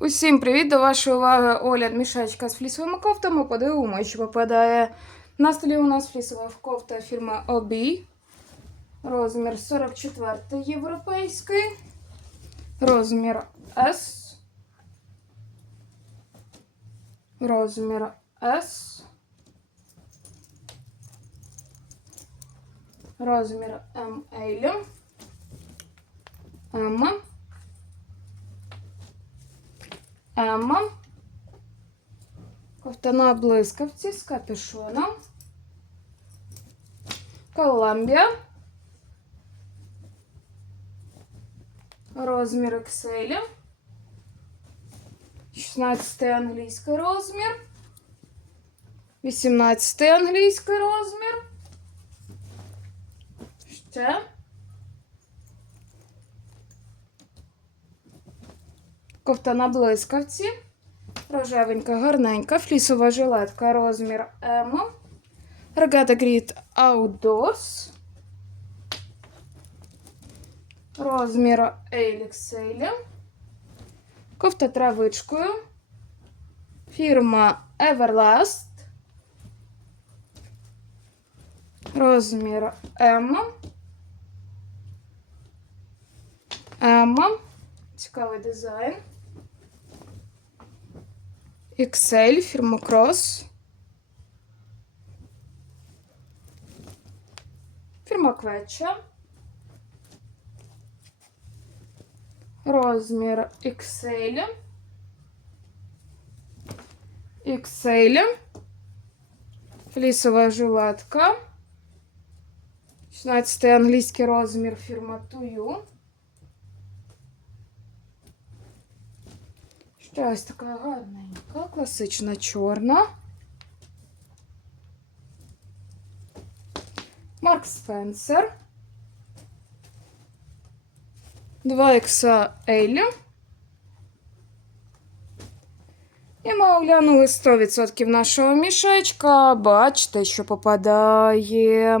Усім привіт! До вашої уваги огляд мішечка з флісовими кофтами. Подивимося, що попадає. На столі у нас флісова кофта фірми Обій. Розмір 44 європейський. Розмір S. Розмір S. Розмір ML. M. Емма. Кофта на блискавці з капюшоном. Коламбія. Розмір Excel. 16 англійський розмір. 18 англійський розмір. Ще. Кофта на блискавці. Рожевенька, гарненька, флісова жилетка, розмір М. Регата Гріт Outdoors. Розмір XL. Кофта травичкою. Фірма Everlast. Розмір М. М. Цікавий дизайн. XL, фірма Cross. Фірма Квеча. Розмір XL. XL. Флісова жилетка. 16 англійський розмір фірма Тую. Ще ось така гарненька, класична чорна. Марк Спенсер. 2 XL. І ми оглянули 100% нашого мішечка. Бачите, що попадає.